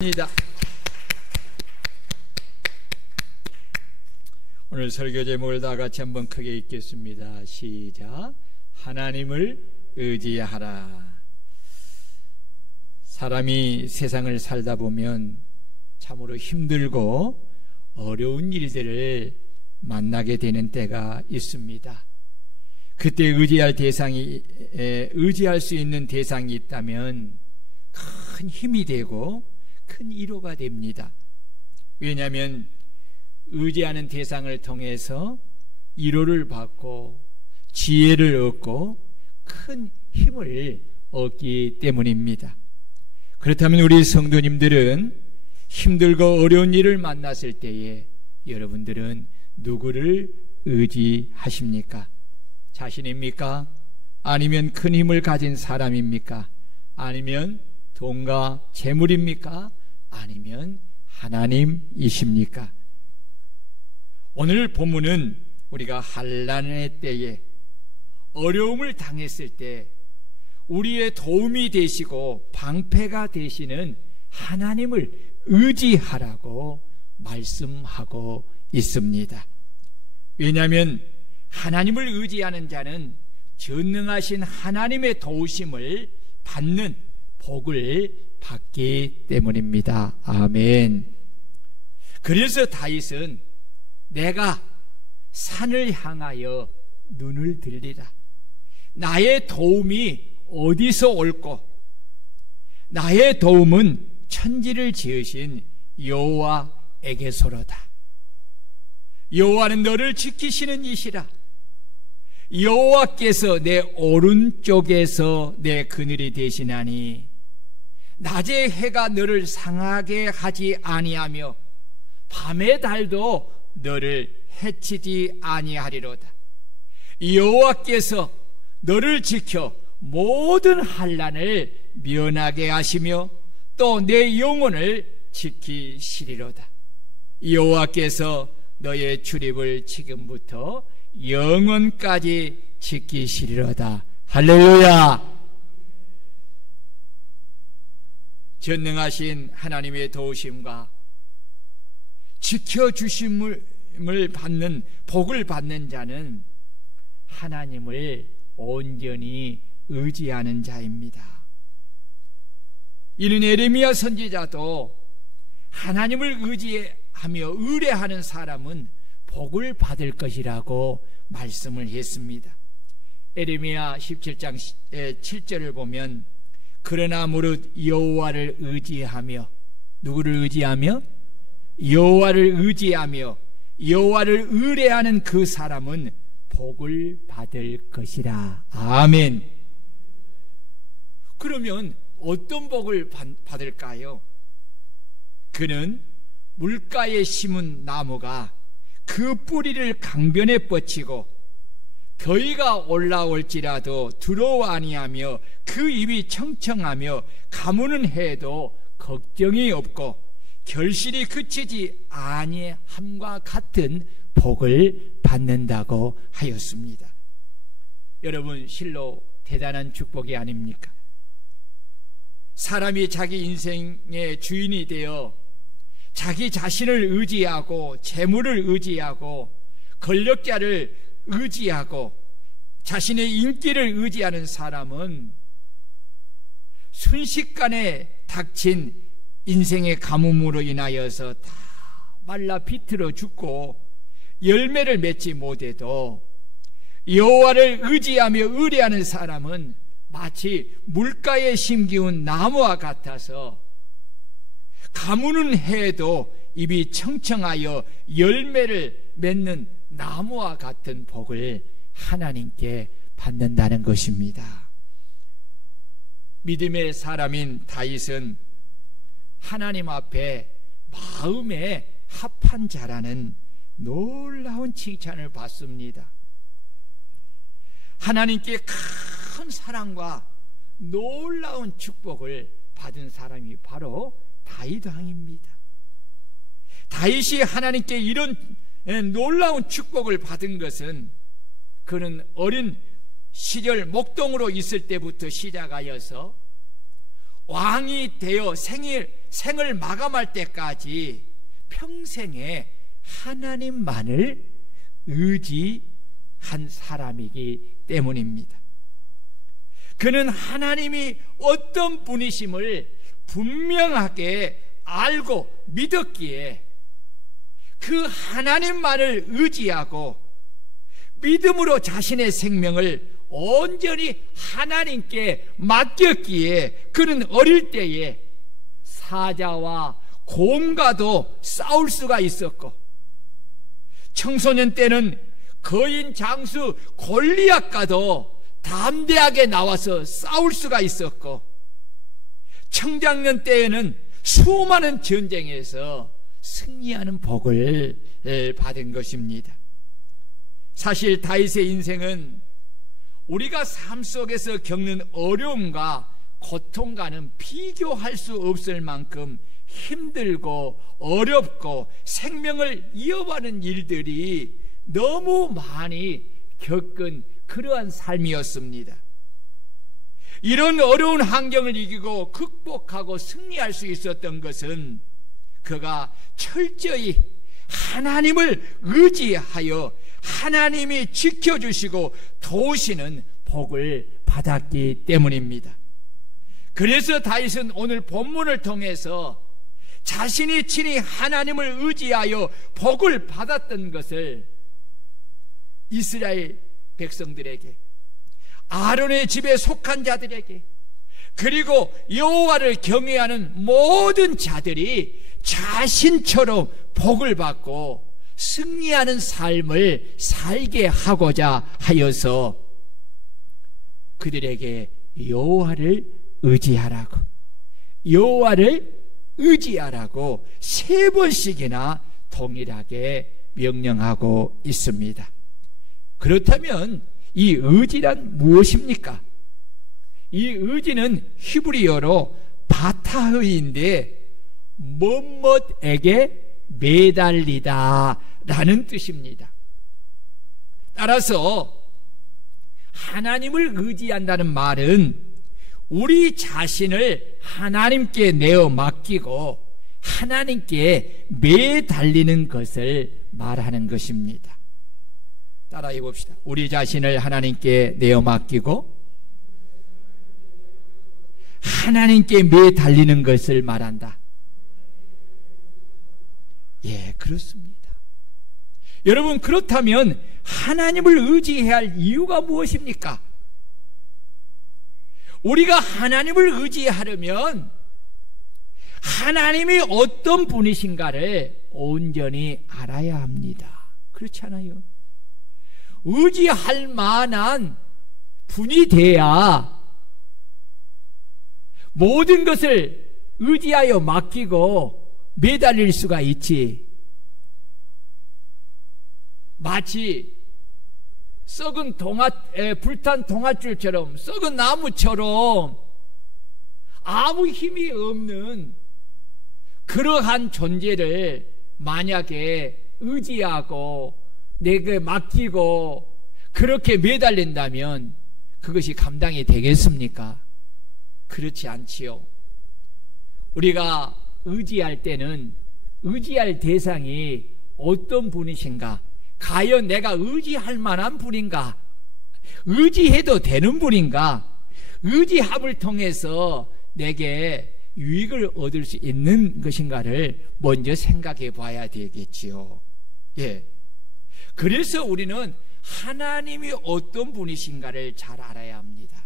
입니다. 오늘 설교 제목을 다 같이 한번 크게 읽겠습니다. 시작. 하나님을 의지하라. 사람이 세상을 살다 보면 참으로 힘들고 어려운 일들을 만나게 되는 때가 있습니다. 그때 의지할 수 있는 대상이 있다면 큰 힘이 되고 큰 위로가 됩니다. 왜냐하면 의지하는 대상을 통해서 위로를 받고 지혜를 얻고 큰 힘을 얻기 때문입니다. 그렇다면 우리 성도님들은 힘들고 어려운 일을 만났을 때에 여러분들은 누구를 의지하십니까? 자신입니까? 아니면 큰 힘을 가진 사람입니까? 아니면 돈과 재물입니까? 아니면 하나님이십니까? 오늘 본문은 우리가 환난의 때에 어려움을 당했을 때 우리의 도움이 되시고 방패가 되시는 하나님을 의지하라고 말씀하고 있습니다. 왜냐하면 하나님을 의지하는 자는 전능하신 하나님의 도우심을 받는 복을 받기 때문입니다. 아멘. 그래서 다윗은 내가 산을 향하여 눈을 들리라. 나의 도움이 어디서 올꼬? 나의 도움은 천지를 지으신 여호와에게서로다. 여호와는 너를 지키시는 이시라. 여호와께서 내 오른쪽에서 내 그늘이 되시나니 낮의 해가 너를 상하게 하지 아니하며 밤의 달도 너를 해치지 아니하리로다. 여호와께서 너를 지켜 모든 환난을 면하게 하시며 또 내 영혼을 지키시리로다. 여호와께서 너의 출입을 지금부터 영원까지 지키시리로다. 할렐루야. 전능하신 하나님의 도우심과 지켜주심을 받는 복을 받는 자는 하나님을 온전히 의지하는 자입니다. 이는 에레미야 선지자도 하나님을 의지하며 의뢰하는 사람은 복을 받을 것이라고 말씀을 했습니다. 에레미야 17장 7절을 보면 그러나 무릇 여호와를 의지하며, 누구를 의지하며? 여호와를 의지하며 여호와를 의뢰하는 그 사람은 복을 받을 것이라. 아멘. 그러면 어떤 복을 받을까요? 그는 물가에 심은 나무가 그 뿌리를 강변에 뻗치고 더위가 올라올지라도 두려워 아니하며 그 입이 청청하며 가무는 해도 걱정이 없고 결실이 그치지 아니함과 같은 복을 받는다고 하였습니다. 여러분, 실로 대단한 축복이 아닙니까? 사람이 자기 인생의 주인이 되어 자기 자신을 의지하고 재물을 의지하고 권력자를 의지하고 자신의 인기를 의지하는 사람은 순식간에 닥친 인생의 가뭄으로 인하여서 다 말라 비틀어 죽고 열매를 맺지 못해도 여호와를 의지하며 의뢰하는 사람은 마치 물가에 심기운 나무와 같아서 가무는 해도 입이 청청하여 열매를 맺는 나무와 같은 복을 하나님께 받는다는 것입니다. 믿음의 사람인 다윗은 하나님 앞에 마음에 합한 자라는 놀라운 칭찬을 받습니다. 하나님께 큰 사랑과 놀라운 축복을 받은 사람이 바로 다윗 왕입니다. 다윗이 하나님께 이런 놀라운 축복을 받은 것은 그는 어린 시절 목동으로 있을 때부터 시작하여서 왕이 되어 생을 마감할 때까지 평생에 하나님만을 의지한 사람이기 때문입니다. 그는 하나님이 어떤 분이심을 분명하게 알고 믿었기에 그 하나님만을 의지하고 믿음으로 자신의 생명을 온전히 하나님께 맡겼기에 그는 어릴 때에 사자와 곰과도 싸울 수가 있었고, 청소년 때는 거인 장수 골리앗과도 담대하게 나와서 싸울 수가 있었고, 청장년 때에는 수많은 전쟁에서 승리하는 복을 받은 것입니다. 사실 다윗의 인생은 우리가 삶 속에서 겪는 어려움과 고통과는 비교할 수 없을 만큼 힘들고 어렵고 생명을 이어가는 일들이 너무 많이 겪은 그러한 삶이었습니다. 이런 어려운 환경을 이기고 극복하고 승리할 수 있었던 것은 그가 철저히 하나님을 의지하여 하나님이 지켜주시고 도우시는 복을 받았기 때문입니다. 그래서 다윗은 오늘 본문을 통해서 자신이 친히 하나님을 의지하여 복을 받았던 것을 이스라엘 백성들에게, 아론의 집에 속한 자들에게, 그리고 여호와를 경외하는 모든 자들이 자신처럼 복을 받고 승리하는 삶을 살게 하고자 하여서 그들에게 여호와를 의지하라고, 여호와를 의지하라고 3번씩이나 동일하게 명령하고 있습니다. 그렇다면 이 의지란 무엇입니까? 이 의지는 히브리어로 바타흐인데 뭐뭇에게 매달리다 라는 뜻입니다. 따라서 하나님을 의지한다는 말은 우리 자신을 하나님께 내어 맡기고 하나님께 매달리는 것을 말하는 것입니다. 따라해 봅시다. 우리 자신을 하나님께 내어 맡기고 하나님께 매달리는 것을 말한다. 예, 그렇습니다. 여러분, 그렇다면 하나님을 의지해야 할 이유가 무엇입니까? 우리가 하나님을 의지하려면 하나님이 어떤 분이신가를 온전히 알아야 합니다. 그렇지 않아요? 의지할 만한 분이 돼야 모든 것을 의지하여 맡기고 매달릴 수가 있지. 마치 썩은 불탄 동아줄처럼, 썩은 나무처럼 아무 힘이 없는 그러한 존재를 만약에 의지하고 내게 맡기고 그렇게 매달린다면 그것이 감당이 되겠습니까? 그렇지 않지요. 우리가 의지할 때는 의지할 대상이 어떤 분이신가, 과연 내가 의지할 만한 분인가, 의지해도 되는 분인가, 의지함을 통해서 내게 유익을 얻을 수 있는 것인가를 먼저 생각해 봐야 되겠지요. 예. 그래서 우리는 하나님이 어떤 분이신가를 잘 알아야 합니다.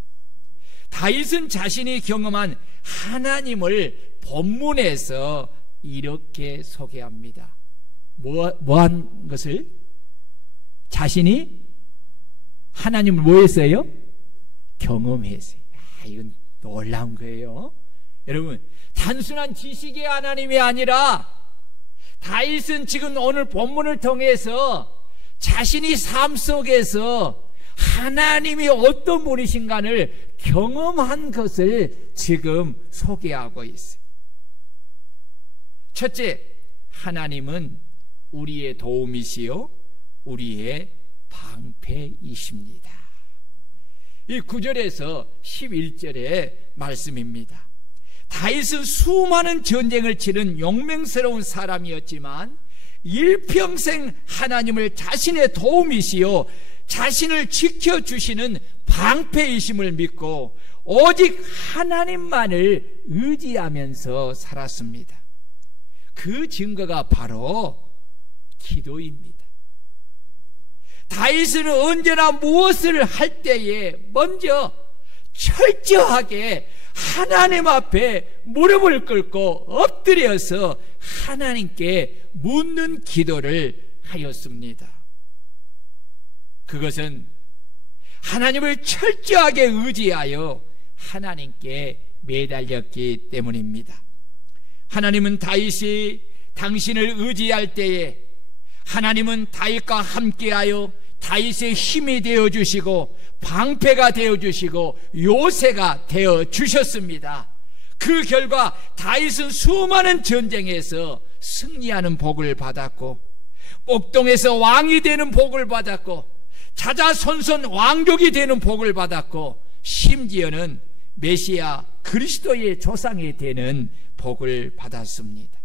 다윗은 자신이 경험한 하나님을 본문에서 이렇게 소개합니다. 뭐한 것을? 자신이 하나님을 뭐 했어요? 경험했어요. 이건 놀라운 거예요. 여러분, 단순한 지식의 하나님이 아니라 다윗은 지금 오늘 본문을 통해서 자신이 삶 속에서 하나님이 어떤 분이신가를 경험한 것을 지금 소개하고 있어요. 첫째, 하나님은 우리의 도움이시요 우리의 방패이십니다. 이 9절에서 11절의 말씀입니다. 다윗은 수많은 전쟁을 치른 용맹스러운 사람이었지만 일평생 하나님을 자신의 도움이시요 자신을 지켜주시는 방패이심을 믿고 오직 하나님만을 의지하면서 살았습니다. 그 증거가 바로 기도입니다. 다윗은 언제나 무엇을 할 때에 먼저 철저하게 하나님 앞에 무릎을 꿇고 엎드려서 하나님께 묻는 기도를 하였습니다. 그것은 하나님을 철저하게 의지하여 하나님께 매달렸기 때문입니다. 하나님은 다윗이 당신을 의지할 때에 하나님은 다윗과 함께하여 다윗의 힘이 되어주시고 방패가 되어주시고 요새가 되어주셨습니다. 그 결과 다윗은 수많은 전쟁에서 승리하는 복을 받았고 목동에서 왕이 되는 복을 받았고 자자손손 왕족이 되는 복을 받았고 심지어는 메시아 그리스도의 조상이 되는 복을 받았습니다.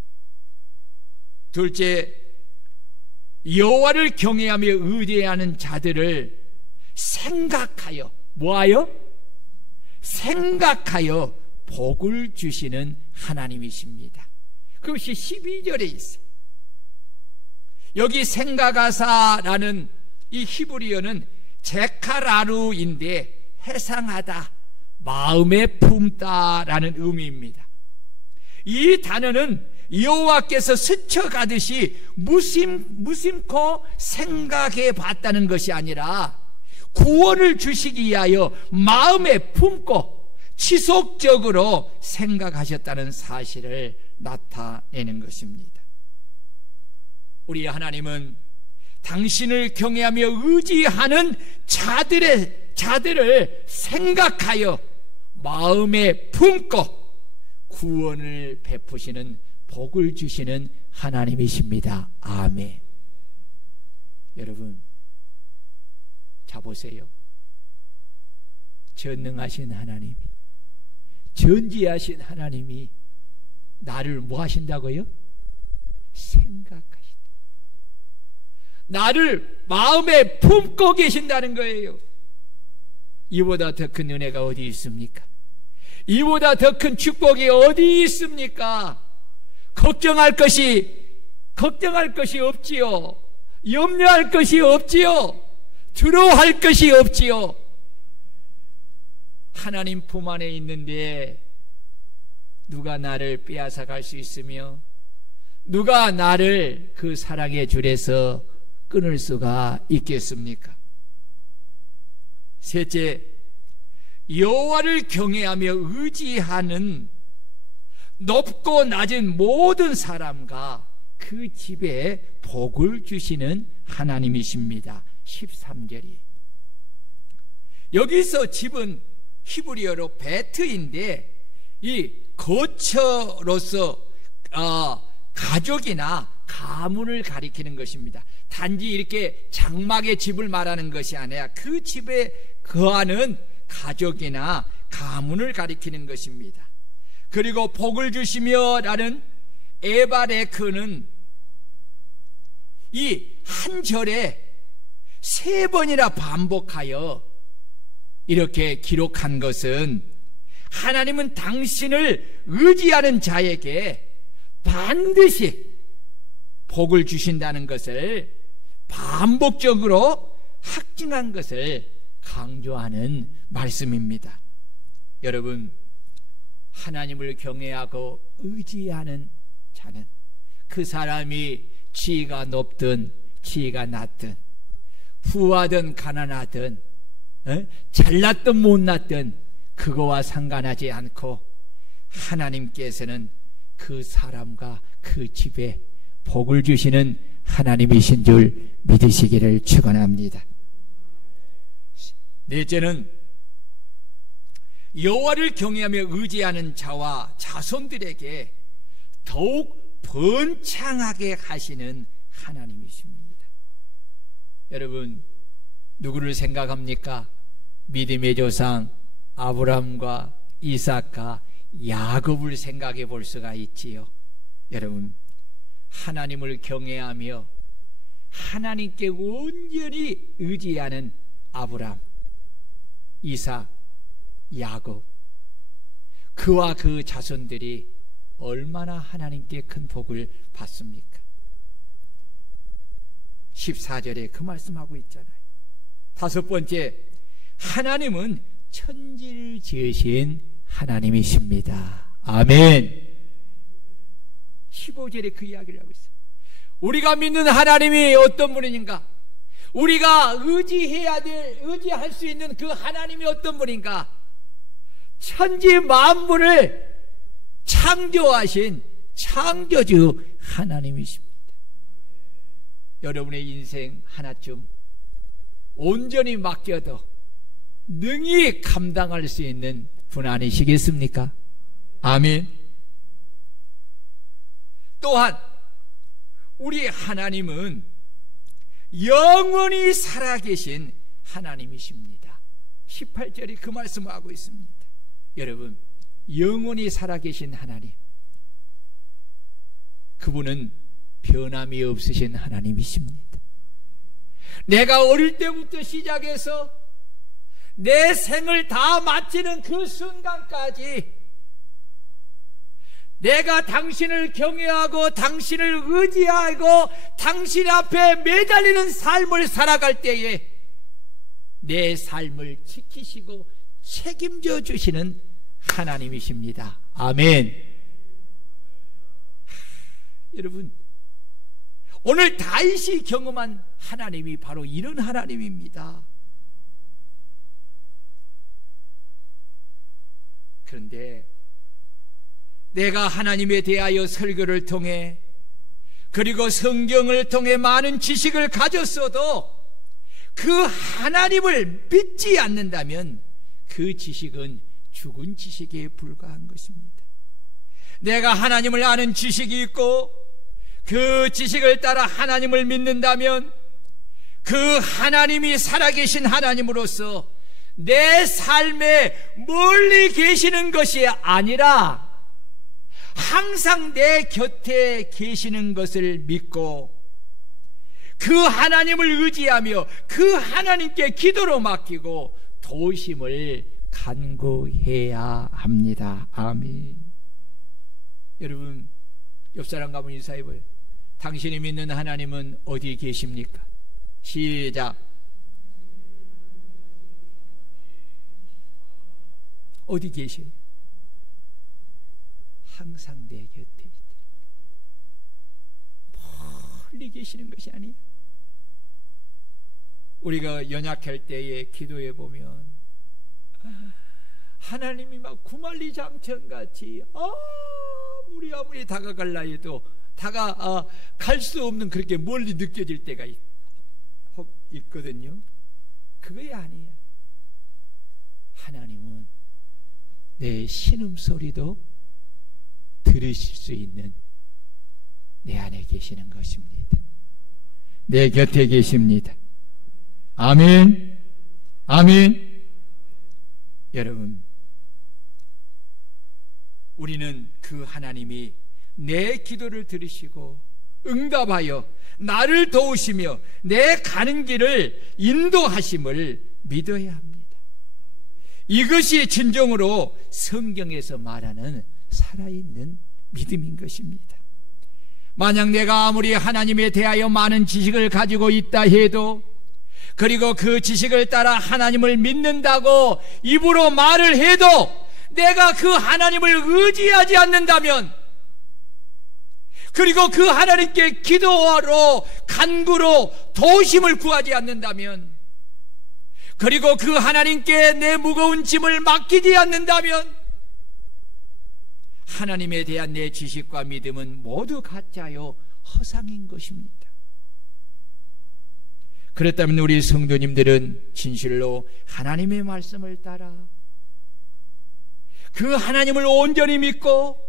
둘째, 여호와를 경외하며 의뢰하는 자들을 생각하여 뭐하여? 생각하여 복을 주시는 하나님이십니다. 그것이 12절에 있어요. 여기 생각하사라는 이 히브리어는 제카라루인데 해상하다, 마음에 품다라는 의미입니다. 이 단어는 여호와께서 스쳐가듯이 무심코 생각해 봤다는 것이 아니라 구원을 주시기 위하여 마음에 품고 지속적으로 생각하셨다는 사실을 나타내는 것입니다. 우리 하나님은 당신을 경외하며 의지하는 자들을 생각하여 마음에 품고 구원을 베푸시는 복을 주시는 하나님이십니다. 아멘. 여러분, 자 보세요. 전능하신 하나님이, 전지하신 하나님이 나를 뭐 하신다고요? 생각하신다. 나를 마음에 품고 계신다는 거예요. 이보다 더 큰 은혜가 어디 있습니까? 이보다 더 큰 축복이 어디 있습니까? 걱정할 것이 없지요. 염려할 것이 없지요. 두려워할 것이 없지요. 하나님 품 안에 있는데 누가 나를 빼앗아 갈 수 있으며 누가 나를 그 사랑의 줄에서 끊을 수가 있겠습니까? 셋째, 여호와를 경외하며 의지하는 높고 낮은 모든 사람과 그 집에 복을 주시는 하나님이십니다. 13절이. 여기서 집은 히브리어로 베트인데 이 거처로서 가족이나 가문을 가리키는 것입니다. 단지 이렇게 장막의 집을 말하는 것이 아니라 그 집에 거하는 가족이나 가문을 가리키는 것입니다. 그리고 복을 주시며 라는 에바레크는 이 한 절에 3번이나 반복하여 이렇게 기록한 것은 하나님은 당신을 의지하는 자에게 반드시 복을 주신다는 것을 반복적으로 확증한 것을 강조하는 말씀입니다. 여러분, 하나님을 경외하고 의지하는 자는 그 사람이 지위가 높든 지위가 낮든 부하든 가난하든 잘났든 못났든 그거와 상관하지 않고 하나님께서는 그 사람과 그 집에 복을 주시는 하나님이신 줄 믿으시기를 축원합니다. 넷째는 여호와를 경외하며 의지하는 자와 자손들에게 더욱 번창하게 하시는 하나님이십니다. 여러분, 누구를 생각합니까? 믿음의 조상 아브라함과 이삭과 야곱을 생각해 볼 수가 있지요. 여러분, 하나님을 경외하며 하나님께 온전히 의지하는 아브람, 이삭, 야곱, 그와 그 자손들이 얼마나 하나님께 큰 복을 받습니까? 14절에 그 말씀하고 있잖아요. 다섯 번째, 하나님은 천지를 지으신 하나님이십니다. 아멘. 15절에 그 이야기를 하고 있어요. 우리가 믿는 하나님이 어떤 분인가? 우리가 의지할 수 있는 그 하나님이 어떤 분인가? 천지 만물을 창조하신 창조주 하나님이십니다. 여러분의 인생 하나쯤 온전히 맡겨도 능히 감당할 수 있는 분 아니시겠습니까? 아멘. 또한 우리 하나님은 영원히 살아계신 하나님이십니다. 18절이 그 말씀을 하고 있습니다. 여러분, 영원히 살아계신 하나님, 그분은 변함이 없으신 하나님이십니다. 내가 어릴 때부터 시작해서 내 생을 다 마치는 그 순간까지 내가 당신을 경외하고 당신을 의지하고 당신 앞에 매달리는 삶을 살아갈 때에 내 삶을 지키시고 책임져 주시는 하나님이십니다. 아멘. 여러분, 오늘 다윗이 경험한 하나님이 바로 이런 하나님입니다. 그런데 내가 하나님에 대하여 설교를 통해 그리고 성경을 통해 많은 지식을 가졌어도 그 하나님을 믿지 않는다면 그 지식은 죽은 지식에 불과한 것입니다. 내가 하나님을 아는 지식이 있고 그 지식을 따라 하나님을 믿는다면 그 하나님이 살아계신 하나님으로서 내 삶에 멀리 계시는 것이 아니라 항상 내 곁에 계시는 것을 믿고 그 하나님을 의지하며 그 하나님께 기도로 맡기고 도심을 간구해야 합니다. 아멘. 여러분, 옆사람 가면 인사해봐요. 당신이 믿는 하나님은 어디에 계십니까? 시작. 어디 계세요? 항상 내 곁에 있다. 멀리 계시는 것이 아니에요. 우리가 연약할 때에 기도해 보면 하나님이 막 구말리 장천같이 아무리 다가갈라 해도 갈 수 없는 그렇게 멀리 느껴질 때가 있거든요. 그게 아니에요. 하나님은 내 신음소리도 들으실 수 있는 내 안에 계시는 것입니다. 내 곁에 계십니다. 아멘. 아멘. 여러분, 우리는 그 하나님이 내 기도를 들으시고 응답하여 나를 도우시며 내 가는 길을 인도하심을 믿어야 합니다. 이것이 진정으로 성경에서 말하는 살아있는 믿음인 것입니다. 만약 내가 아무리 하나님에 대하여 많은 지식을 가지고 있다 해도 그리고 그 지식을 따라 하나님을 믿는다고 입으로 말을 해도 내가 그 하나님을 의지하지 않는다면 그리고 그 하나님께 기도하러 간구로 도우심을 구하지 않는다면 그리고 그 하나님께 내 무거운 짐을 맡기지 않는다면 하나님에 대한 내 지식과 믿음은 모두 가짜요 허상인 것입니다. 그렇다면 우리 성도님들은 진실로 하나님의 말씀을 따라 그 하나님을 온전히 믿고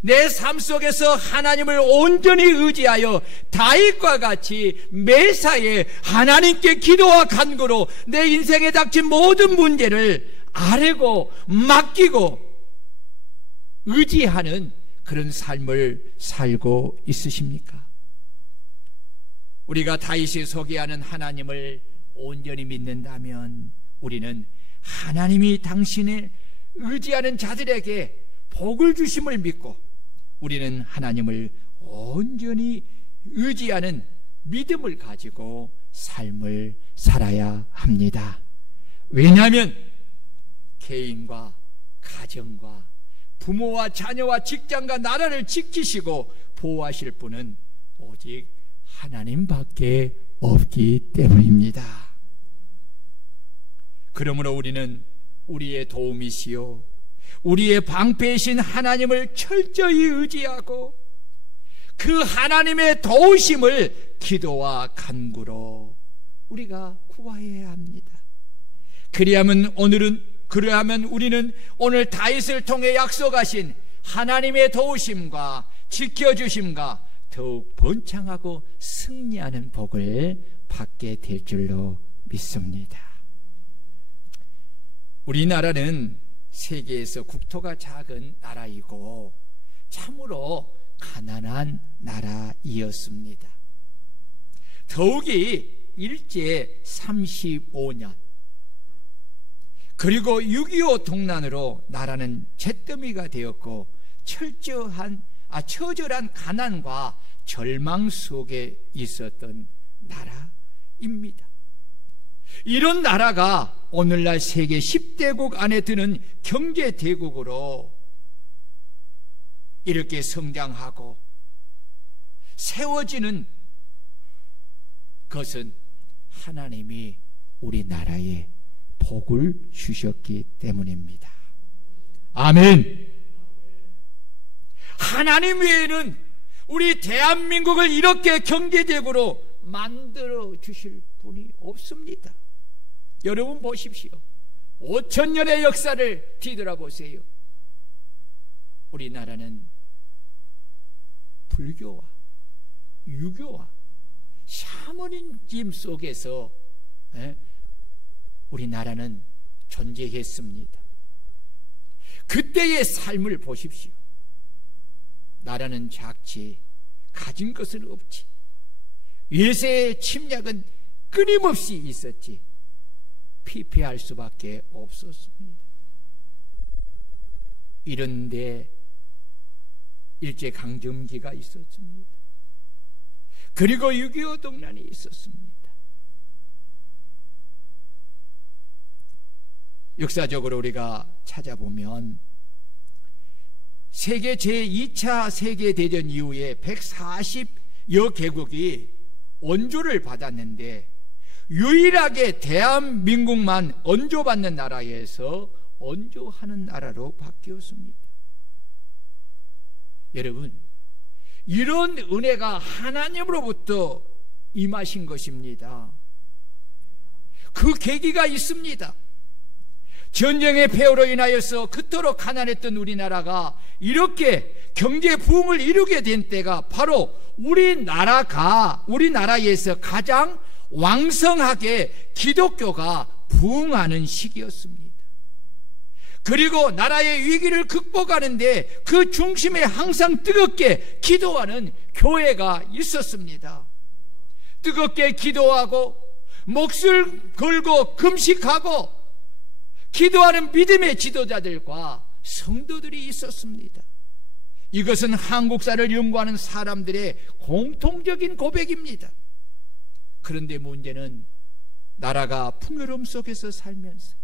내 삶 속에서 하나님을 온전히 의지하여 다윗과 같이 매사에 하나님께 기도와 간구로 내 인생에 닥친 모든 문제를 아뢰고 맡기고 의지하는 그런 삶을 살고 있으십니까? 우리가 다윗이 소개하는 하나님을 온전히 믿는다면 우리는 하나님이 당신의 의지하는 자들에게 복을 주심을 믿고 우리는 하나님을 온전히 의지하는 믿음을 가지고 삶을 살아야 합니다. 왜냐하면 개인과 가정과 부모와 자녀와 직장과 나라를 지키시고 보호하실 분은 오직 하나님밖에 없기 때문입니다. 그러므로 우리는 우리의 도움이시요 우리의 방패이신 하나님을 철저히 의지하고 그 하나님의 도우심을 기도와 간구로 우리가 구하여야 합니다. 그리하면 우리는 오늘 다윗을 통해 약속하신 하나님의 도우심과 지켜주심과 더욱 번창하고 승리하는 복을 받게 될 줄로 믿습니다. 우리나라는 세계에서 국토가 작은 나라이고 참으로 가난한 나라이었습니다. 더욱이 일제 35년 그리고 6.25 동란으로 나라는 잿더미가 되었고 처절한 가난과 절망 속에 있었던 나라입니다. 이런 나라가 오늘날 세계 10대국 안에 드는 경제대국으로 이렇게 성장하고 세워지는 것은 하나님이 우리나라에 복을 주셨기 때문입니다. 아멘. 하나님 외에는 우리 대한민국을 이렇게 경제적으로 만들어 주실 분이 없습니다. 여러분 보십시오. 5,000년의 역사를 뒤돌아보세요. 우리나라는 불교와 유교와 샤머니즘 속에서 우리나라는 존재했습니다. 그때의 삶을 보십시오. 나라는 작지, 가진 것은 없지, 외세의 침략은 끊임없이 있었지, 피폐할 수밖에 없었습니다. 이런데 일제강점기가 있었습니다. 그리고 6.25 동란이 있었습니다. 역사적으로 우리가 찾아보면 세계 제2차 세계대전 이후에 140여 개국이 원조를 받았는데 유일하게 대한민국만 원조받는 나라에서 원조하는 나라로 바뀌었습니다. 여러분, 이런 은혜가 하나님으로부터 임하신 것입니다. 그 계기가 있습니다. 전쟁의 폐허로 인하여서 그토록 가난했던 우리나라가 이렇게 경제 부흥을 이루게 된 때가 바로 우리나라에서 가장 왕성하게 기독교가 부흥하는 시기였습니다. 그리고 나라의 위기를 극복하는데 그 중심에 항상 뜨겁게 기도하는 교회가 있었습니다. 뜨겁게 기도하고 몫을 걸고 금식하고 기도하는 믿음의 지도자들과 성도들이 있었습니다. 이것은 한국사를 연구하는 사람들의 공통적인 고백입니다. 그런데 문제는 나라가 풍요로움 속에서 살면서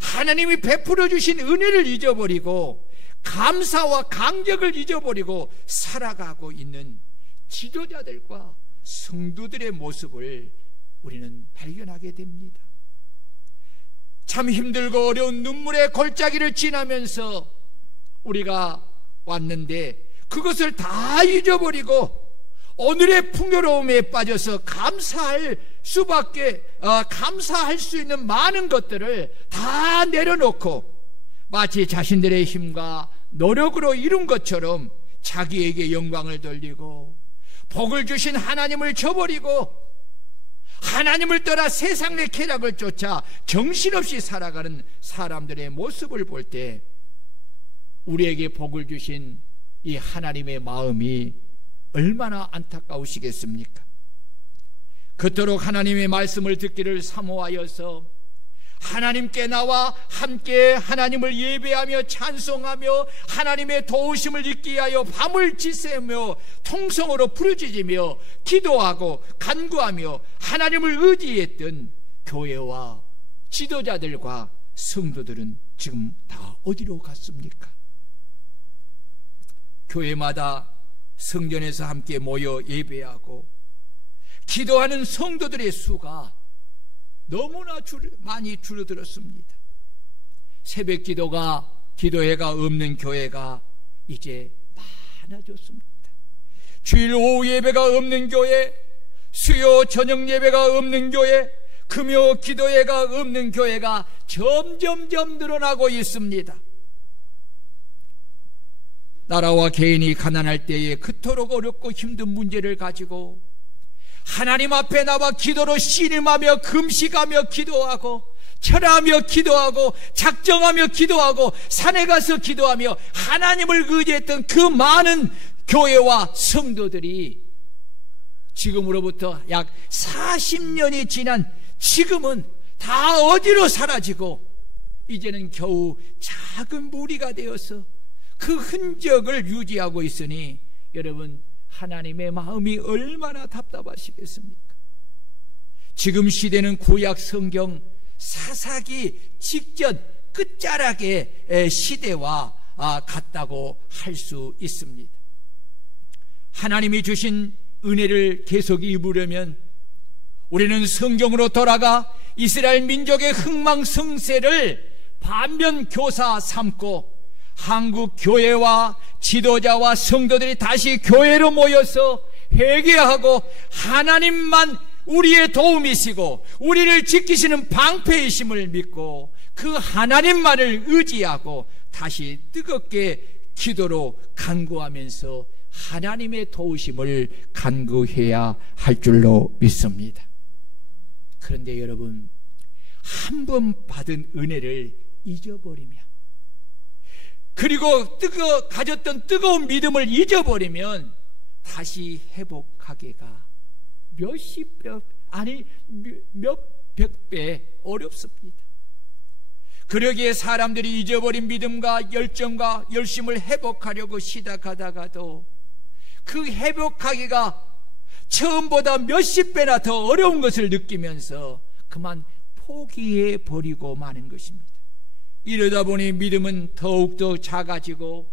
하나님이 베풀어 주신 은혜를 잊어버리고 감사와 감격을 잊어버리고 살아가고 있는 지도자들과 성도들의 모습을 우리는 발견하게 됩니다. 참 힘들고 어려운 눈물의 골짜기를 지나면서 우리가 왔는데 그것을 다 잊어버리고 오늘의 풍요로움에 빠져서 감사할 수 있는 많은 것들을 다 내려놓고 마치 자신들의 힘과 노력으로 이룬 것처럼 자기에게 영광을 돌리고 복을 주신 하나님을 저버리고 하나님을 떠나 세상의 쾌락을 쫓아 정신없이 살아가는 사람들의 모습을 볼 때 우리에게 복을 주신 이 하나님의 마음이 얼마나 안타까우시겠습니까? 그토록 하나님의 말씀을 듣기를 사모하여서 하나님께 나와 함께 하나님을 예배하며 찬송하며 하나님의 도우심을 잊기 위하여 밤을 지새며 통성으로 부르짖으며 기도하고 간구하며 하나님을 의지했던 교회와 지도자들과 성도들은 지금 다 어디로 갔습니까? 교회마다 성전에서 함께 모여 예배하고 기도하는 성도들의 수가 너무나 많이 줄어들었습니다. 새벽 기도회가 없는 교회가 이제 많아졌습니다. 주일 오후 예배가 없는 교회, 수요 저녁 예배가 없는 교회, 금요 기도회가 없는 교회가 점점점 늘어나고 있습니다. 나라와 개인이 가난할 때에 그토록 어렵고 힘든 문제를 가지고 하나님 앞에 나와 기도로 씨름하며 금식하며 기도하고 철하며 기도하고 작정하며 기도하고 산에 가서 기도하며 하나님을 의지했던 그 많은 교회와 성도들이 지금으로부터 약 40년이 지난 지금은 다 어디로 사라지고 이제는 겨우 작은 무리가 되어서 그 흔적을 유지하고 있으니 여러분, 하나님의 마음이 얼마나 답답하시겠습니까? 지금 시대는 구약 성경 사사기 직전 끝자락의 시대와 같다고 할 수 있습니다. 하나님이 주신 은혜를 계속 입으려면 우리는 성경으로 돌아가 이스라엘 민족의 흥망성쇠를 반면교사 삼고 한국 교회와 지도자와 성도들이 다시 교회로 모여서 회개하고 하나님만 우리의 도움이시고 우리를 지키시는 방패이심을 믿고 그 하나님만을 의지하고 다시 뜨겁게 기도로 간구하면서 하나님의 도우심을 간구해야 할 줄로 믿습니다. 그런데 여러분, 한 번 받은 은혜를 잊어버리면, 그리고 가졌던 뜨거운 믿음을 잊어버리면 다시 회복하기가 몇백 배 어렵습니다. 그러기에 사람들이 잊어버린 믿음과 열정과 열심을 회복하려고 시작하다가도 그 회복하기가 처음보다 몇십 배나 더 어려운 것을 느끼면서 그만 포기해버리고 마는 것입니다. 이러다 보니 믿음은 더욱더 작아지고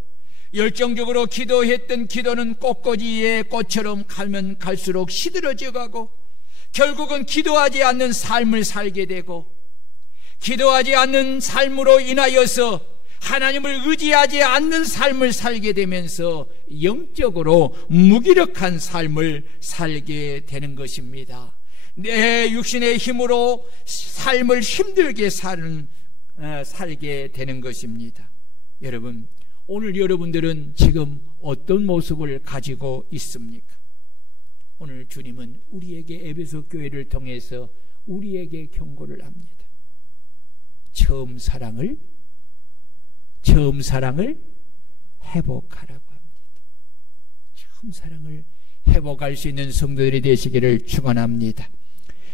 열정적으로 기도했던 기도는 꽃꽂이의 꽃처럼 가면 갈수록 시들어져 가고 결국은 기도하지 않는 삶을 살게 되고 기도하지 않는 삶으로 인하여서 하나님을 의지하지 않는 삶을 살게 되면서 영적으로 무기력한 삶을 살게 되는 것입니다. 내 육신의 힘으로 삶을 힘들게 살게 되는 것입니다. 여러분, 오늘 여러분들은 지금 어떤 모습을 가지고 있습니까? 오늘 주님은 우리에게 에베소 교회를 통해서 우리에게 경고를 합니다. 처음 사랑을 회복하라고 합니다. 처음 사랑을 회복할 수 있는 성도들이 되시기를 축원합니다.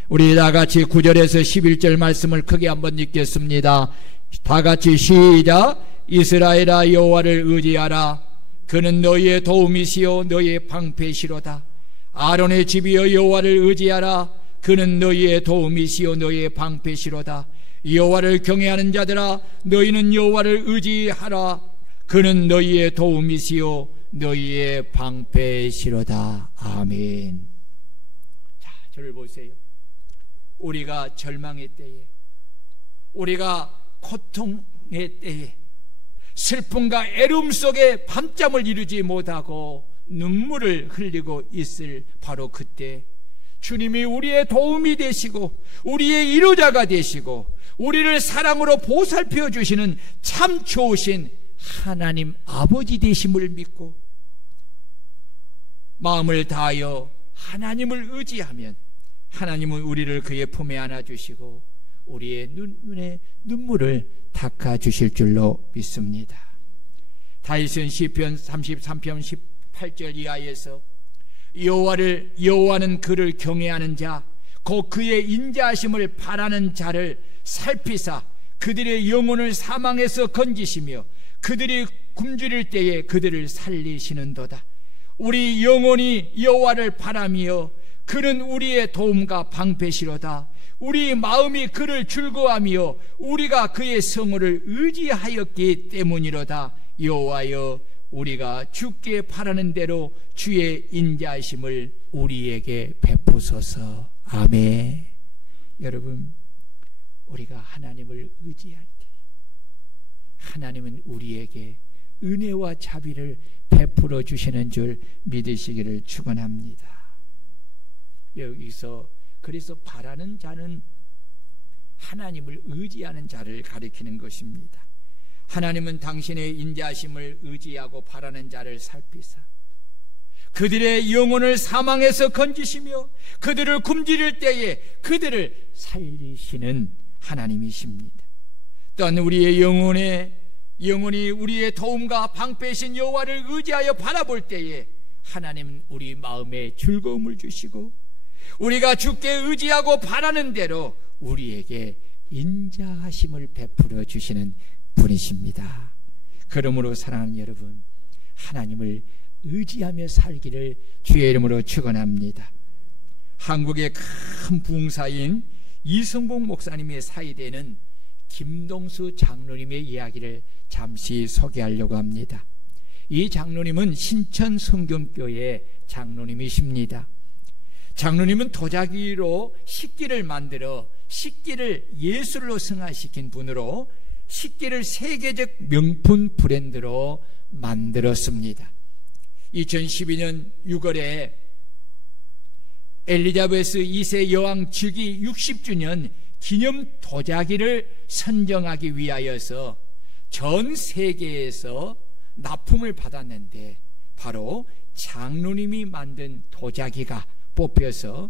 우리 다같이 9절에서 11절 말씀을 크게 한번 읽겠습니다. 다같이 시작. 이스라엘아, 여호와를 의지하라. 그는 너희의 도움이시요 너희의 방패시로다. 아론의 집이여, 여호와를 의지하라. 그는 너희의 도움이시요 너희의 방패시로다. 여호와를 경외하는 자들아, 너희는 여호와를 의지하라. 그는 너희의 도움이시요 너희의 방패시로다. 아멘. 자, 저를 보세요. 우리가 절망의 때에, 우리가 고통의 때에, 슬픔과 애로움 속에 밤잠을 이루지 못하고 눈물을 흘리고 있을 바로 그때 주님이 우리의 도움이 되시고 우리의 위로자가 되시고 우리를 사랑으로 보살펴 주시는 참 좋으신 하나님 아버지 되심을 믿고 마음을 다하여 하나님을 의지하면 하나님은 우리를 그의 품에 안아주시고 우리의 눈에 눈물을 닦아 주실 줄로 믿습니다. 다윗은 시편 33편 18절 이하에서 여호와는 그를 경외하는 자 곧 그의 인자하심을 바라는 자를 살피사 그들의 영혼을 사망에서 건지시며 그들이 굶주릴 때에 그들을 살리시는도다. 우리 영혼이 여호와를 바라며 그는 우리의 도움과 방패시로다. 우리 마음이 그를 즐거워하며 우리가 그의 성호를 의지하였기 때문이로다. 여호와여, 우리가 주께 바라는 대로 주의 인자하심을 우리에게 베푸소서. 아멘. 여러분, 우리가 하나님을 의지할 때 하나님은 우리에게 은혜와 자비를 베풀어 주시는 줄 믿으시기를 축원합니다. 여기서 그래서 바라는 자는 하나님을 의지하는 자를 가리키는 것입니다. 하나님은 당신의 인자하심을 의지하고 바라는 자를 살피사 그들의 영혼을 사망에서 건지시며 그들을 굶주릴 때에 그들을 살리시는 하나님이십니다. 또한 우리의 영혼이 우리의 도움과 방패이신 여호와를 의지하여 바라볼 때에 하나님은 우리 마음에 즐거움을 주시고 우리가 주께 의지하고 바라는 대로 우리에게 인자하심을 베풀어 주시는 분이십니다. 그러므로 사랑하는 여러분, 하나님을 의지하며 살기를 주의 이름으로 축원합니다. 한국의 큰 부흥사인 이승복 목사님의 사이되는 김동수 장로님의 이야기를 잠시 소개하려고 합니다. 이 장로님은 신천 성경교회 장로님이십니다. 장로님은 도자기로 식기를 만들어 식기를 예술로 승화시킨 분으로 식기를 세계적 명품 브랜드로 만들었습니다. 2012년 6월에 엘리자베스 2세 여왕 즉위 60주년 기념 도자기를 선정하기 위하여서 전 세계에서 납품을 받았는데 바로 장로님이 만든 도자기가 뽑혀서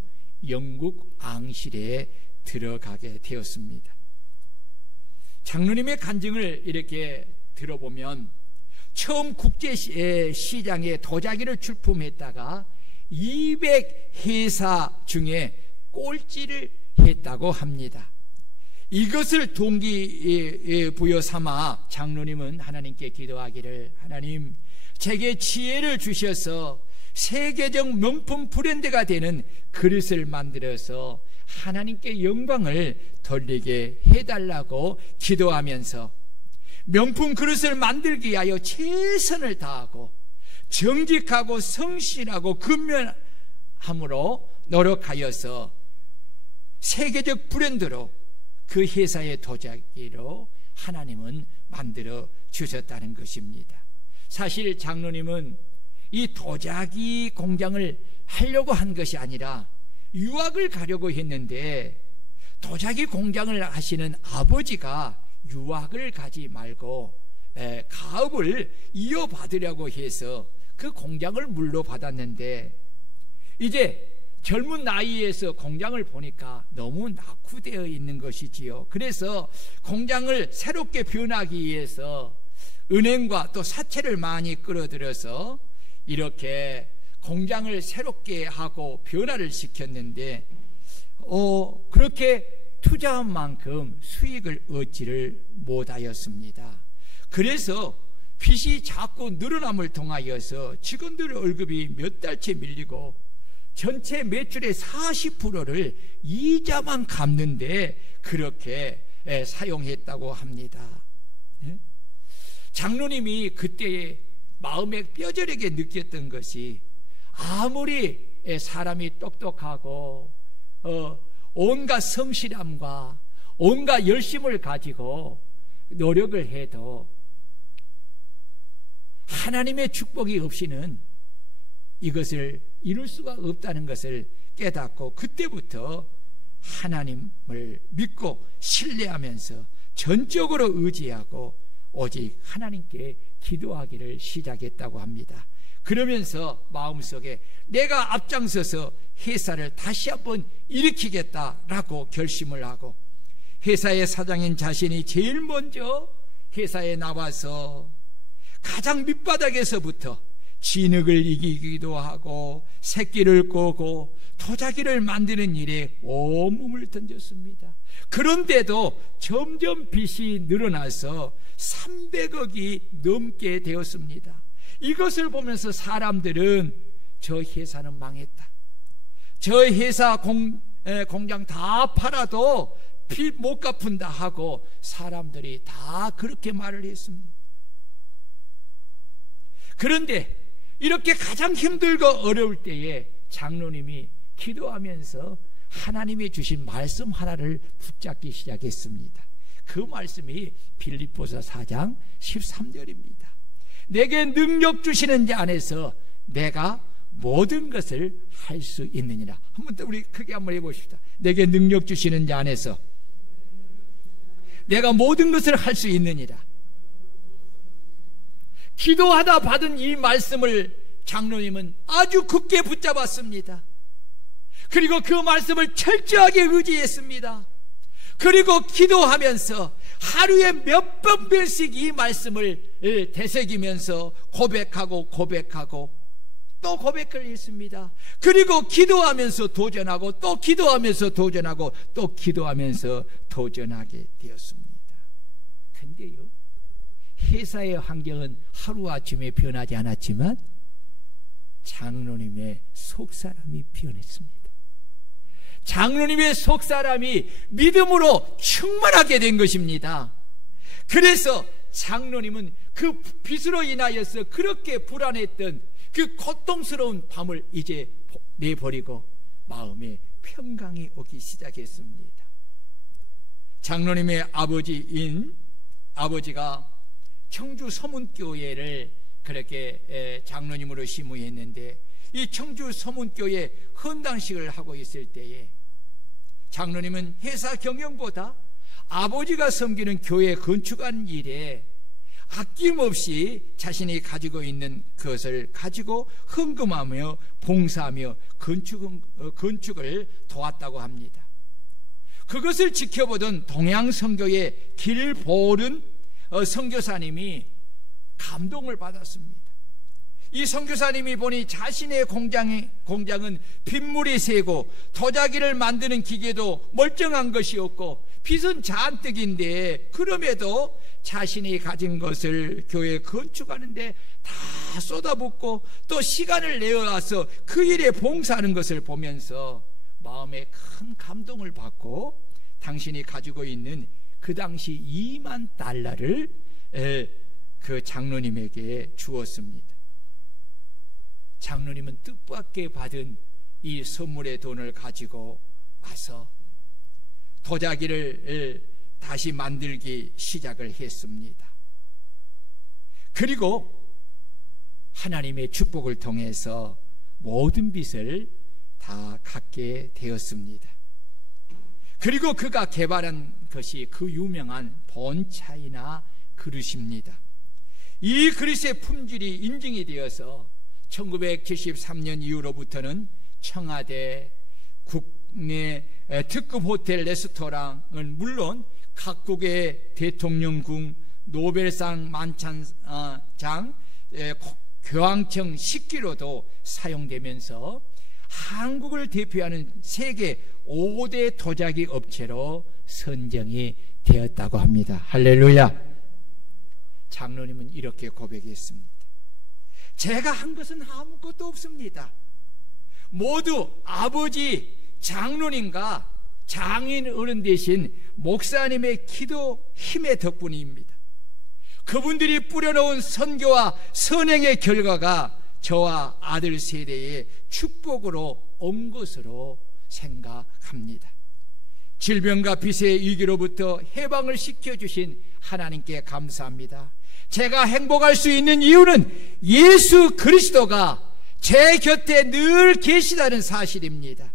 영국 앙실에 들어가게 되었습니다. 장로님의 간증을 이렇게 들어보면 처음 국제시장에 도자기를 출품했다가 200회사 중에 꼴찌를 했다고 합니다. 이것을 동기부여 삼아 장로님은 하나님께 기도하기를, 하나님, 제게 지혜를 주셔서 세계적 명품 브랜드가 되는 그릇을 만들어서 하나님께 영광을 돌리게 해달라고 기도하면서 명품 그릇을 만들기 위하여 최선을 다하고 정직하고 성실하고 근면함으로 노력하여서 세계적 브랜드로 그 회사의 도자기로 하나님은 만들어 주셨다는 것입니다. 사실 장로님은 이 도자기 공장을 하려고 한 것이 아니라 유학을 가려고 했는데 도자기 공장을 하시는 아버지가 유학을 가지 말고 가업을 이어받으려고 해서 그 공장을 물려받았는데 이제 젊은 나이에서 공장을 보니까 너무 낙후되어 있는 것이지요. 그래서 공장을 새롭게 변하기 위해서 은행과 또 사채를 많이 끌어들여서 이렇게 공장을 새롭게 하고 변화를 시켰는데 그렇게 투자한 만큼 수익을 얻지를 못하였습니다. 그래서 빚이 자꾸 늘어남을 통하여서 직원들 월급이 몇 달째 밀리고 전체 매출의 40%를 이자만 갚는데 그렇게 사용했다고 합니다. 장로님이 그때 마음에 뼈저리게 느꼈던 것이 아무리 사람이 똑똑하고 온갖 성실함과 온갖 열심을 가지고 노력을 해도 하나님의 축복이 없이는 이것을 이룰 수가 없다는 것을 깨닫고 그때부터 하나님을 믿고 신뢰하면서 전적으로 의지하고 오직 하나님께 기도하기를 시작했다고 합니다. 그러면서 마음속에 내가 앞장서서 회사를 다시 한번 일으키겠다라고 결심을 하고 회사의 사장인 자신이 제일 먼저 회사에 나와서 가장 밑바닥에서부터 진흙을 이기기도 하고 새끼를 꼬고 도자기를 만드는 일에 온몸을 던졌습니다. 그런데도 점점 빚이 늘어나서 300억이 넘게 되었습니다. 이것을 보면서 사람들은 저 회사는 망했다, 저 회사 공장 다 팔아도 빚 못 갚은다 하고 사람들이 다 그렇게 말을 했습니다. 그런데 이렇게 가장 힘들고 어려울 때에 장로님이 기도하면서 하나님이 주신 말씀 하나를 붙잡기 시작했습니다. 그 말씀이 빌립보서 4장 13절입니다. 내게 능력 주시는 자 안에서 내가 모든 것을 할 수 있느니라. 한번 더 우리 크게 한번 해보십시다. 내게 능력 주시는 자 안에서 내가 모든 것을 할 수 있느니라. 기도하다 받은 이 말씀을 장로님은 아주 굳게 붙잡았습니다. 그리고 그 말씀을 철저하게 의지했습니다. 그리고 기도하면서 하루에 몇 번씩 이 말씀을 되새기면서 고백하고 또 고백을 했습니다. 그리고 기도하면서 도전하고 또 기도하면서 도전하고 또 기도하면서 도전하게 되었습니다. 근데요, 회사의 환경은 하루아침에 변하지 않았지만 장로님의 속사람이 변했습니다. 장로님의 속사람이 믿음으로 충만하게 된 것입니다. 그래서 장로님은 그 빚으로 인하여서 그렇게 불안했던 그 고통스러운 밤을 이제 내버리고 마음에 평강이 오기 시작했습니다. 장로님의 아버지가 청주 서문교회를 그렇게 장로님으로 시무했는데, 이 청주 서문교회 헌당식을 하고 있을 때에 장로님은 회사 경영보다 아버지가 섬기는 교회 건축하는 일에 아낌없이 자신이 가지고 있는 것을 가지고 헌금하며 봉사하며 건축을 도왔다고 합니다. 그것을 지켜보던 동양선교의 길보른 선교사님이 감동을 받았습니다. 이 선교사님이 보니 자신의 공장은 빗물이 새고 도자기를 만드는 기계도 멀쩡한 것이었고 빚은 잔뜩인데, 그럼에도 자신이 가진 것을 교회 건축하는데 다 쏟아붓고 또 시간을 내어와서 그 일에 봉사하는 것을 보면서 마음에 큰 감동을 받고 당신이 가지고 있는 그 당시 2만 달러를 그 장로님에게 주었습니다. 장로님은 뜻밖의 받은 이 선물의 돈을 가지고 와서 도자기를 다시 만들기 시작을 했습니다. 그리고 하나님의 축복을 통해서 모든 빚을 다 갚게 되었습니다. 그리고 그가 개발한 것이 그 유명한 본차이나 그릇입니다. 이 그릇의 품질이 인증이 되어서 1973년 이후로부터는 청와대, 국내 특급 호텔 레스토랑은 물론 각국의 대통령궁, 노벨상 만찬장, 교황청 식기로도 사용되면서 한국을 대표하는 세계 5대 도자기 업체로 선정이 되었다고 합니다. 할렐루야. 장로님은 이렇게 고백했습니다. 제가 한 것은 아무것도 없습니다. 모두 아버지 장로님과 장인 어른 대신 목사님의 기도 힘의 덕분입니다. 그분들이 뿌려놓은 선교와 선행의 결과가 저와 아들 세대의 축복으로 온 것으로 생각합니다. 질병과 빚의 위기로부터 해방을 시켜주신 하나님께 감사합니다. 제가 행복할 수 있는 이유는 예수 그리스도가 제 곁에 늘 계시다는 사실입니다.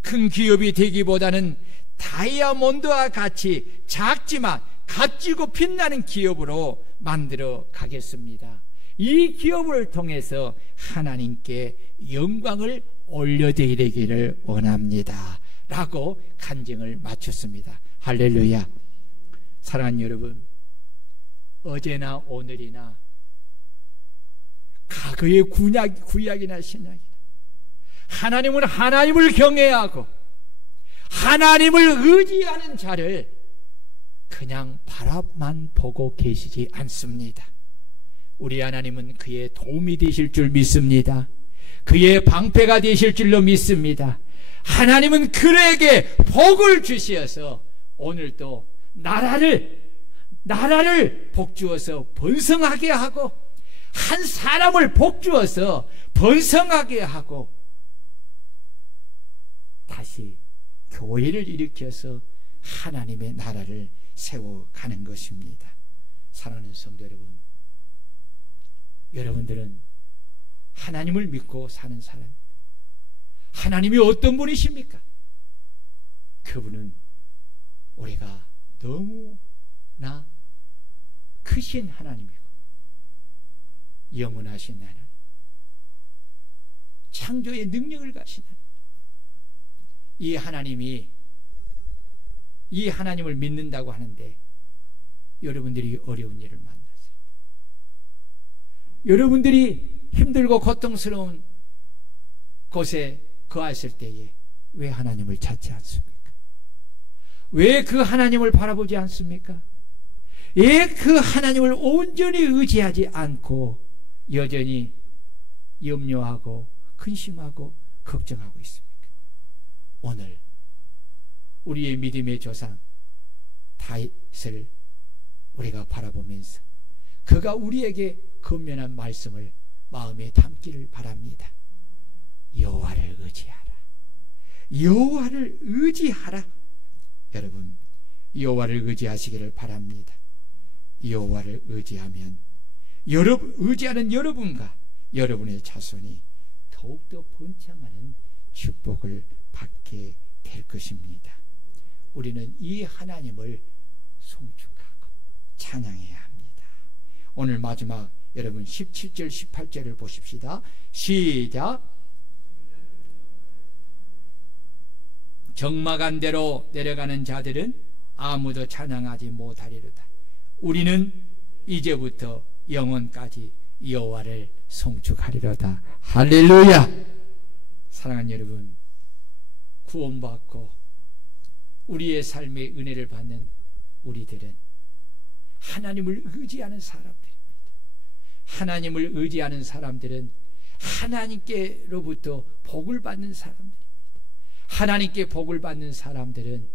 큰 기업이 되기보다는 다이아몬드와 같이 작지만 값지고 빛나는 기업으로 만들어 가겠습니다. 이 기업을 통해서 하나님께 영광을 올려드리기를 원합니다 라고 간증을 마쳤습니다. 할렐루야. 사랑하는 여러분, 어제나 오늘이나 과거의 구약이나 신약이나 하나님은 하나님을 경외하고 하나님을 의지하는 자를 그냥 바라만 보고 계시지 않습니다. 우리 하나님은 그의 도움이 되실 줄 믿습니다. 그의 방패가 되실 줄로 믿습니다. 하나님은 그에게 복을 주시어서 오늘도 나라를 복주어서 번성하게 하고 한 사람을 복주어서 번성하게 하고 다시 교회를 일으켜서 하나님의 나라를 세워가는 것입니다. 사랑하는 성도 여러분, 여러분들은 하나님을 믿고 사는 사람, 하나님이 어떤 분이십니까? 그분은 우리가 너무나 크신 하나님이고 영원하신 하나님, 창조의 능력을 가신 하나님, 이 하나님을 믿는다고 하는데 여러분들이 어려운 일을 만났을 때, 여러분들이 힘들고 고통스러운 곳에 거하실 때에 왜 하나님을 찾지 않습니까? 왜 그 하나님을 바라보지 않습니까? 왜 그 하나님을 온전히 의지하지 않고 여전히 염려하고 근심하고 걱정하고 있습니까? 오늘 우리의 믿음의 조상 다윗을 우리가 바라보면서 그가 우리에게 건면한 말씀을 마음에 담기를 바랍니다. 여호와를 의지하라. 여호와를 의지하라. 여러분, 여호와를 의지하시기를 바랍니다. 여호와를 의지하면 의지하는 여러분과 여러분의 자손이 더욱더 번창하는 축복을 받게 될 것입니다. 우리는 이 하나님을 송축하고 찬양해야 합니다. 오늘 마지막 여러분 17절 18절을 보십시다. 시작. 적막한 데로 내려가는 자들은 아무도 찬양하지 못하리로다. 우리는 이제부터 영원까지 여호와를 송축하리로다. 할렐루야. 사랑하는 여러분, 구원받고 우리의 삶의 은혜를 받는 우리들은 하나님을 의지하는 사람들입니다. 하나님을 의지하는 사람들은 하나님께로부터 복을 받는 사람들입니다. 하나님께 복을 받는 사람들은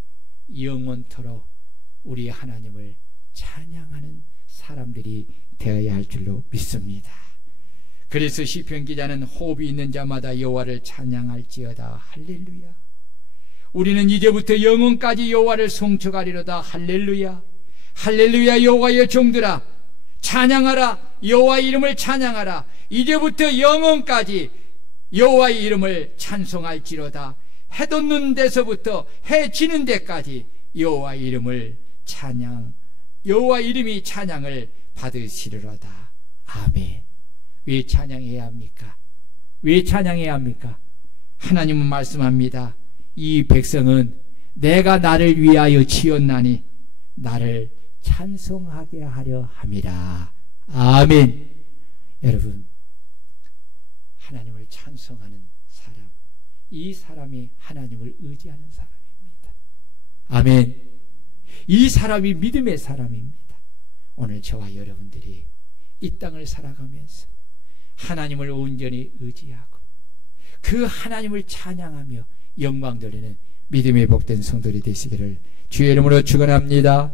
영원토록 우리 하나님을 찬양하는 사람들이 되어야 할 줄로 믿습니다. 그래서 시편 기자는 호흡이 있는 자마다 여호와를 찬양할지어다. 할렐루야. 우리는 이제부터 영원까지 여호와를 송축하리로다. 할렐루야. 할렐루야. 여호와의 종들아 찬양하라. 여호와의 이름을 찬양하라. 이제부터 영원까지 여호와의 이름을 찬송할지로다. 해 돋는 데서부터 해 지는 데까지 여호와의 이름을 여호와 이름이 찬양을 받으시리로다. 아멘. 왜 찬양해야 합니까? 왜 찬양해야 합니까? 하나님은 말씀합니다. 이 백성은 내가 나를 위하여 지었나니 나를 찬송하게 하려 함이라. 아멘. 여러분, 하나님을 찬송하는 사람, 이 사람이 하나님을 의지하는 사람입니다. 아멘. 이 사람이 믿음의 사람입니다. 오늘 저와 여러분들이 이 땅을 살아가면서 하나님을 온전히 의지하고 그 하나님을 찬양하며 영광 돌리는 믿음의 복된 성도들이 되시기를 주의 이름으로 축원합니다.